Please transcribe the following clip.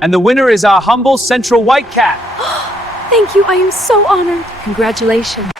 And the winner is our humble Central White Cat. Thank you, I am so honored. Congratulations.